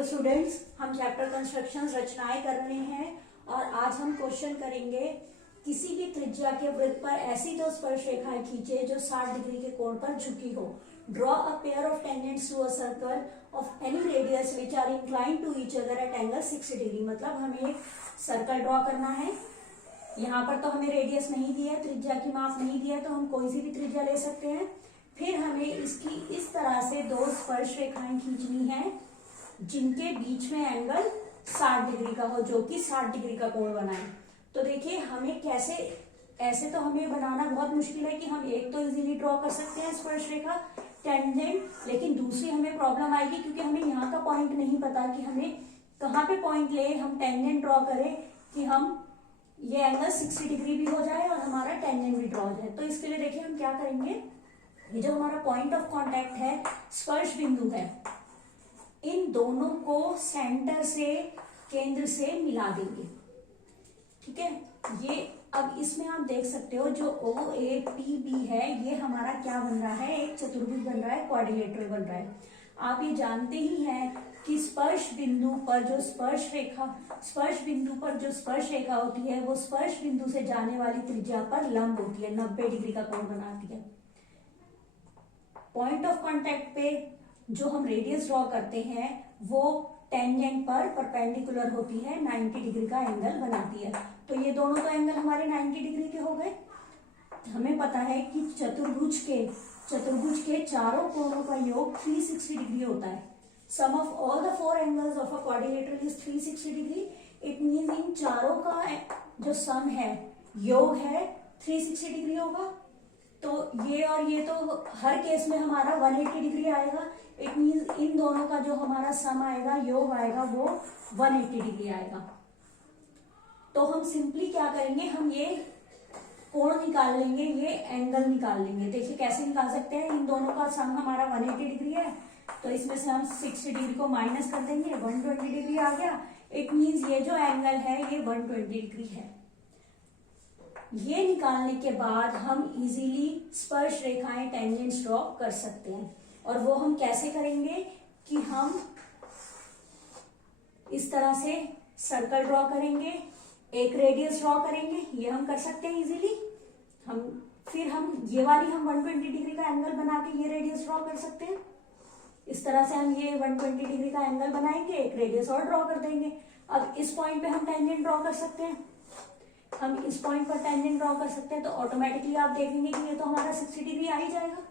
Hello students, हम chapter construction रचनाएं कर रहे हैं और आज हम क्वेश्चन करेंगे। किसी भी त्रिज्या के वृत्त पर ऐसी दो स्पर्श रेखाएं खींचे जो 60 डिग्री के कोण पर झुकी हो। Draw a pair of tangents to a circle of any radius which are inclined to each other at angle 60 degree. मतलब हमें एक सर्कल ड्रॉ करना है। यहाँ पर तो हमें रेडियस नहीं दिया है, त्रिज्या की माप नहीं दिया है, तो हम कोई सी भी त्रिज्या ले सकते हैं। फिर हमें इसकी इस तरह से दो स्पर्श रेखाएं खींचनी है जिनके बीच में एंगल 60 डिग्री का हो, जो कि 60 डिग्री का कोण बनाए। तो देखिए हमें कैसे, ऐसे तो हमें बनाना बहुत मुश्किल है कि हम एक तो इजीली ड्रॉ कर सकते हैं स्पर्श रेखा टेंजेंट, लेकिन दूसरी हमें प्रॉब्लम आएगी क्योंकि हमें यहाँ का पॉइंट नहीं पता कि हमें कहाँ पे पॉइंट ले हम टेंजेंट ड्रॉ करें कि हम ये एंगल 60 डिग्री भी हो जाए और हमारा टेंजेंट भी ड्रॉ हो जाए। तो इसके लिए देखिए हम क्या करेंगे, ये जो हमारा पॉइंट ऑफ कांटेक्ट है, स्पर्श बिंदु है, इन दोनों को सेंटर से, केंद्र से मिला देंगे। ठीक है, ये अब इसमें आप देख सकते हो जो OAPB है ये हमारा क्या बन रहा है, एक चतुर्भुज बन रहा है, क्वाड्रिलेटरल बन रहा है। आप ये जानते ही हैं कि स्पर्श बिंदु पर जो स्पर्श रेखा होती है वो स्पर्श बिंदु से जाने वाली त्रिज्या पर लंब होती है, 90 डिग्री का कोण बनाती है। पॉइंट ऑफ कांटेक्ट पे जो हम रेडियस ड्रॉ करते हैं वो टेंजेंट पर परपेंडिकुलर होती है, 90 डिग्री का एंगल बनाती है। तो ये दोनों तो एंगल हमारे 90 डिग्री के हो गए। हमें पता है कि चतुर्भुज के चारों कोणों का योग 360 डिग्री होता है। Sum of all the four angles of a quadrilateral is 360 degree. It means इन चारों का जो सम है, योग है, 360 डिग्री होगा। तो ये और ये तो हर केस में हमारा 180 डिग्री आएगा। इट मींस इन दोनों का जो हमारा सम आएगा, योग आएगा, वो 180 डिग्री आएगा। तो हम सिंपली क्या करेंगे, हम ये कोण निकाल लेंगे, ये एंगल निकाल लेंगे। देखिए कैसे निकाल सकते हैं, इन दोनों का सम हमारा 180 डिग्री है, तो इसमें से हम 60 डिग्री को माइनस कर देंगे, 120 डिग्री आ गया। इट मींस ये जो एंगल है ये 120 डिग्री है। ये निकालने के बाद हम इजीली स्पर्श रेखाएं टेंजेंट्स ड्रॉ कर सकते हैं। और वो हम कैसे करेंगे कि हम इस तरह से सर्कल ड्रॉ करेंगे, एक रेडियस ड्रॉ करेंगे, ये हम कर सकते हैं इजीली। फिर हम ये वाली हम 120 डिग्री का एंगल बना के ये रेडियस ड्रॉ कर सकते हैं। इस तरह से हम ये 120 डिग्री का एंगल बनाएंगे, एक रेडियस और ड्रॉ कर देंगे। अब इस पॉइंट पे हम टेंजेंट ड्रॉ कर सकते हैं, हम इस पॉइंट पर टेंजेंट ड्रॉ कर सकते हैं। तो ऑटोमेटिकली आप देखेंगे कि ये तो हमारा 60 डिग्री आ ही जाएगा।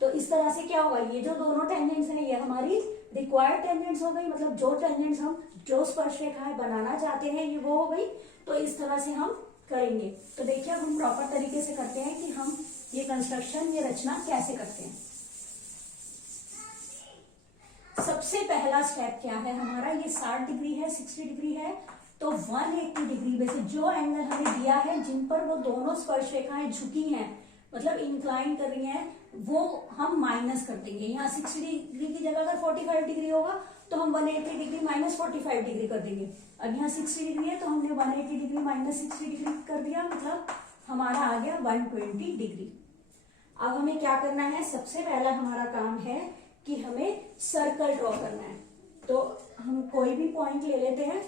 तो इस तरह से क्या होगा, ये जो दोनों टेंजेंट्स हैं ये हमारी रिक्वायर्ड टेंजेंट्स हो गई, मतलब जो टेंजेंट्स हम जो स्पर्श रेखाएं बनाना चाहते हैं ये वो हो गई। तो इस तरह से हम करेंगे। तो देखिए हम प्रॉपर तरीके से करते हैं कि हम ये कंस्ट्रक्शन, ये रचना कैसे करते हैं। सबसे पहला स्टेप क्या है हमारा, ये 60 डिग्री है, 60 डिग्री है, तो 180 डिग्री में से जो एंगल हमें दिया है, जिन पर वो दोनों स्पर्श रेखाएं झुकी हैं, मतलब इंक्लाइन कर रही हैं, वो हम माइनस कर देंगे। यहाँ 60 डिग्री की जगह अगर 45 डिग्री होगा तो हम 180 डिग्री माइनस 45 डिग्री कर देंगे। अब यहाँ 60 डिग्री है तो हमने 180 डिग्री माइनस 60 डिग्री कर दिया, मतलब हमारा आ गया 120 डिग्री। अब हमें क्या करना है, सबसे पहला हमारा काम है कि हमें सर्कल ड्रॉ करना है। तो हम कोई भी पॉइंट ले लेते हैं,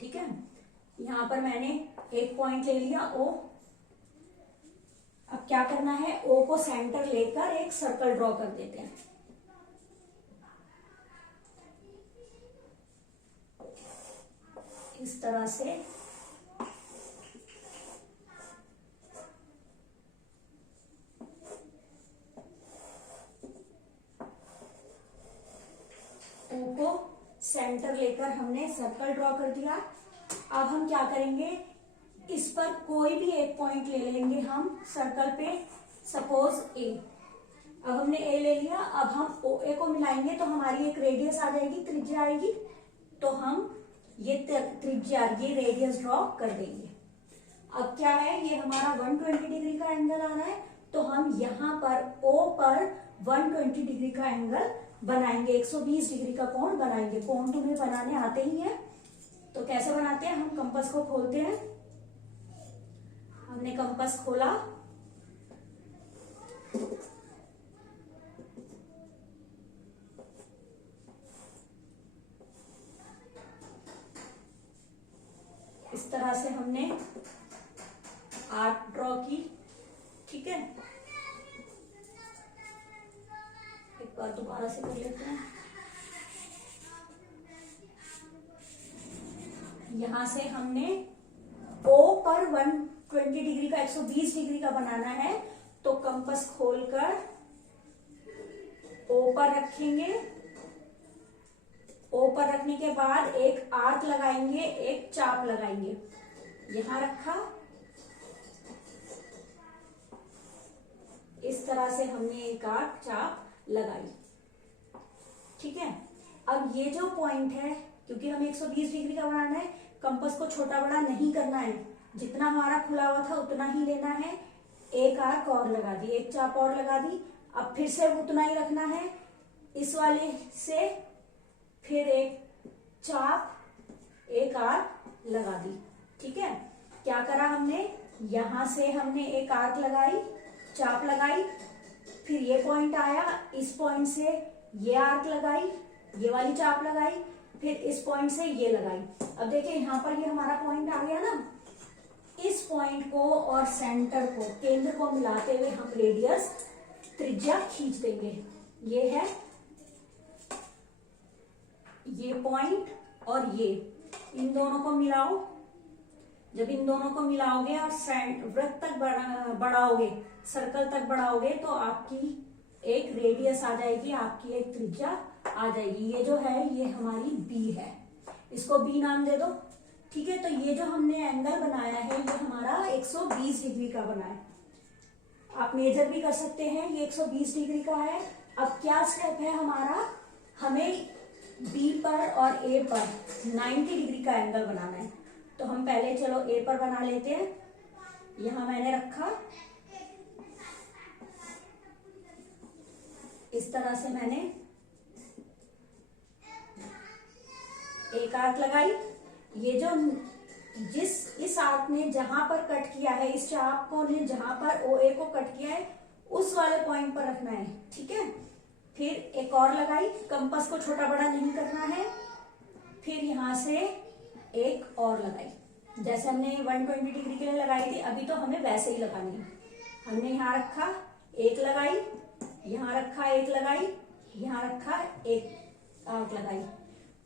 ठीक है। यहां पर मैंने एक पॉइंट ले लिया O। अब क्या करना है, O को सेंटर लेकर एक सर्कल ड्रॉ कर देते हैं। इस तरह से O को सेंटर लेकर हमने सर्कल ड्रॉ कर दिया। अब हम क्या करेंगे, इस पर कोई भी एक पॉइंट ले लेंगे हम सर्कल पे, सपोज A। अब हमने A ले लिया, अब हम OA को मिलाएंगे तो हमारी एक रेडियस आ जाएगी, त्रिज्या आएगी। तो हम ये त्रिज्या, ये रेडियस ड्रॉ कर देंगे। अब क्या है, ये हमारा 120 डिग्री का एंगल आ रहा है, तो हम यहाँ पर O पर 120 डिग्री का एंगल बनाएंगे, 120 डिग्री का कोण बनाएंगे। कोण तुम्हें बनाने आते ही है, तो कैसे बनाते हैं, हम कंपास को खोलते हैं। हमने कंपास खोला, इस तरह से हमने आर्क ड्रॉ की। ठीक है, एक बार दोबारा से कर लेते हैं। यहां से हमने O पर 120 डिग्री का 120 डिग्री का बनाना है, तो कंपास खोलकर O पर रखेंगे। O पर रखने के बाद एक आर्क लगाएंगे, एक चाप लगाएंगे। यहां रखा, इस तरह से हमने एक आर्क चाप लगाई। ठीक है, अब ये जो पॉइंट है, क्योंकि हमें 120 डिग्री का बनाना है, कंपास को छोटा बड़ा नहीं करना है, जितना हमारा खुला हुआ था उतना ही लेना है। एक आर्क और लगा दी, एक चाप और लगा दी। अब फिर से उतना ही रखना है, इस वाले से फिर एक चाप, एक आर्क लगा दी। ठीक है, क्या करा हमने, यहां से हमने एक आर्क लगाई, चाप लगाई, फिर ये पॉइंट आया, इस पॉइंट से ये आर्क लगाई, ये वाली चाप लगाई, फिर इस पॉइंट से ये लगाई। अब देखिए यहां पर ये हमारा पॉइंट आ गया ना, इस पॉइंट को और सेंटर को, केंद्र को मिलाते हुए हम रेडियस, त्रिज्या खींच देंगे। ये है ये पॉइंट और ये, इन दोनों को मिलाओ। जब इन दोनों को मिलाओगे और वृत्त तक बढ़ाओगे, सर्कल तक बढ़ाओगे, तो आपकी एक रेडियस आ जाएगी, आपकी एक त्रिज्या आ जाएगी। ये जो है ये हमारी बी है, इसको बी नाम दे दो। ठीक है, तो ये जो हमने एंगल बनाया है ये हमारा 120 डिग्री का बना है। आप मेजर भी कर सकते हैं, ये 120 डिग्री का है। अब क्या स्टेप है हमारा, हमें बी पर और ए पर 90 डिग्री का एंगल बनाना है। तो हम पहले चलो ए पर बना लेते हैं। यहां मैंने रखा, इस तरह से मैंने एक आर्क लगाई। ये जो इस आर्क ने जहां पर कट किया है, इस चाप को ने जहां पर ओ ए को कट किया है, उस वाले पॉइंट पर रखना है। ठीक है, फिर एक और लगाई, कंपास को छोटा बड़ा नहीं करना है। फिर यहां से एक और लगाई, जैसे हमने 120 डिग्री के लिए लगाई थी, अभी तो हमें वैसे ही लगानी है। हमने यहां रखा, एक लगाई, यहां रखा, एक लगाई, यहां रखा, एक आर्क लगाई।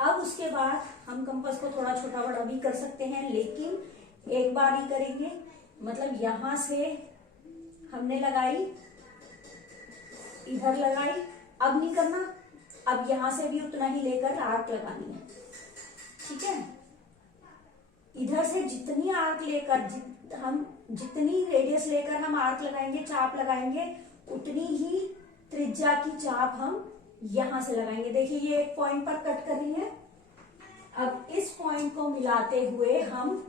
अब उसके बाद हम कंपास को थोड़ा छोटा बड़ा भी कर सकते हैं, लेकिन एक बार ही करेंगे। मतलब यहां से हमने लगाई, इधर लगाई, अब नहीं करना, अब यहां से भी उतना ही लेकर आर्क लगानी है। ठीक है, इधर से जितनी आर्क लेकर हम जितनी रेडियस लेकर हम आर्क लगाएंगे, चाप लगाएंगे, उतनी ही त्रिज्या की चाप हम यहां से लगाएंगे। देखिए ये एक पॉइंट पर कट कर रही है। अब इस पॉइंट को मिलाते हुए हम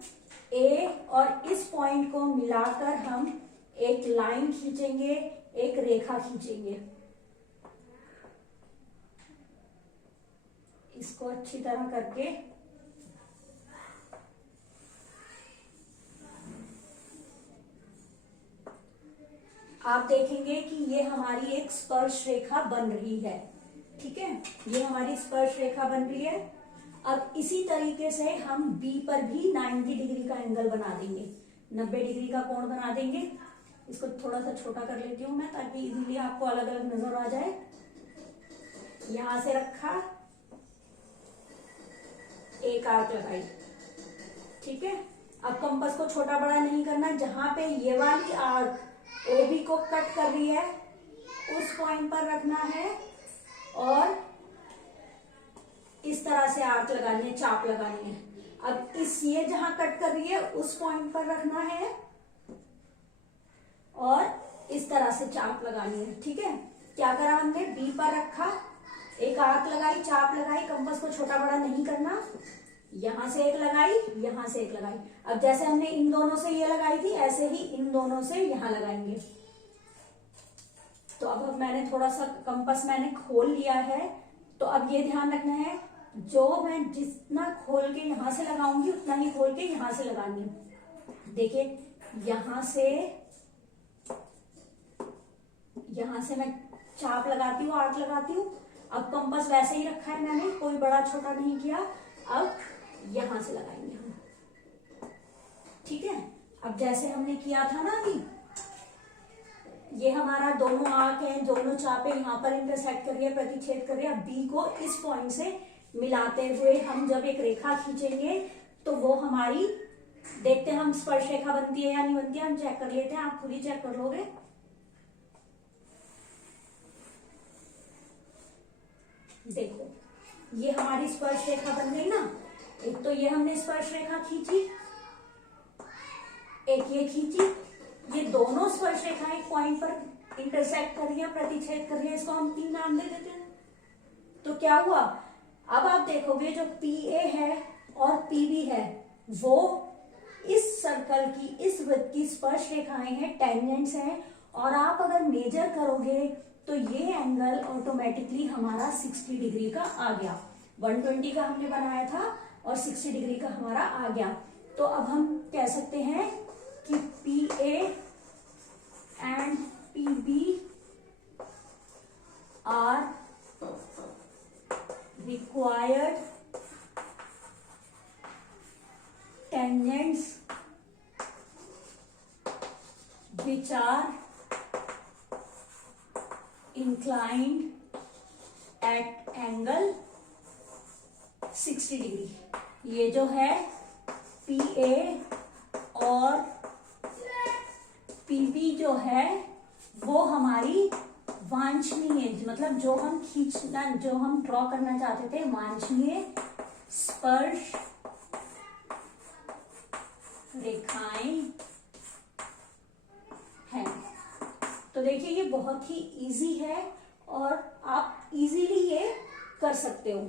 ए और इस पॉइंट को मिलाकर हम एक लाइन खींचेंगे, एक रेखा खींचेंगे। इसको अच्छी तरह करके आप देखेंगे कि ये हमारी एक स्पर्श रेखा बन रही है। ठीक है, ये हमारी स्पर्श रेखा बन रही है। अब इसी तरीके से हम बी पर भी 90 डिग्री का एंगल बना देंगे, 90 डिग्री का कोण बना देंगे। इसको थोड़ा सा छोटा कर लेती हूं मैं, ताकि इजीली आपको अलग अलग नजर आ जाए। यहां से रखा, एक आर्क लगाई। ठीक है, अब कंपास को छोटा बड़ा नहीं करना, जहां पे ये वाली आर्क ओबी को कट कर रही है उस पॉइंट पर रखना है और इस तरह से आर्क लगानी है, चाप लगानी है। अब ये जहां कट कर रही है उस पॉइंट पर रखना है और इस तरह से चाप लगानी है। ठीक है, क्या करा हमने, बी पर रखा, एक आर्क लगाई, चाप लगाई, कंपास को छोटा बड़ा नहीं करना, यहां से एक लगाई, यहां से एक लगाई। अब जैसे हमने इन दोनों से ये लगाई थी, ऐसे ही इन दोनों से यहां लगाएंगे। तो अब मैंने थोड़ा सा कंपास मैंने खोल लिया है, तो अब ये ध्यान रखना है, जो मैं जितना खोल के यहां से लगाऊंगी उतना ही खोल के यहां से लगानी है। देखिए यहां से मैं चाप लगाती हूँ, आर्क लगाती हूँ। अब कंपास वैसे ही रखा है मैंने, कोई बड़ा छोटा नहीं किया। अब यहां से लगाएंगे हम। ठीक है। अब जैसे हमने किया था ना अभी, ये हमारा दोनों आर्क है, दोनों चापे यहाँ पर इंटरसेक्ट कर रही है, प्रतिच्छेद कर रही है। बी को इस पॉइंट से मिलाते हुए हम जब एक रेखा खींचेंगे तो वो हमारी, देखते हैं हम स्पर्श रेखा बनती है या नहीं बनती है, हम चेक कर लेते हैं, आप खुद ही चेक कर लोगे। देखो ये हमारी स्पर्श रेखा बन गई ना। एक तो ये हमने स्पर्श रेखा खींची, एक ये खींची, ये दोनों स्पर्श रेखाएं एक पॉइंट पर इंटरसेक्ट कर रही है, प्रतिच्छेद कर रही है, इसको हम P नाम दे देते हैं। तो क्या हुआ, अब आप देखोगे जो PA है और PB है वो इस सर्कल की, इस वृत्त की स्पर्श रेखाएं हैं, टेंजेंट्स हैं। और आप अगर मेजर करोगे तो ये एंगल ऑटोमेटिकली हमारा 60 डिग्री का आ गया। 120 का हमने बनाया था और 60 डिग्री का हमारा आ गया। तो अब हम कह सकते हैं कि PA and PB are required tangents which are inclined at angle 60 degree. ये जो है PA और PB जो है वो हमारी वांछनीय, मतलब जो हम खींचना, जो हम ड्रॉ करना चाहते थे, वांछनीय स्पर्श रेखाएं हैं। तो देखिए ये बहुत ही इजी है और आप इजीली ये कर सकते हो।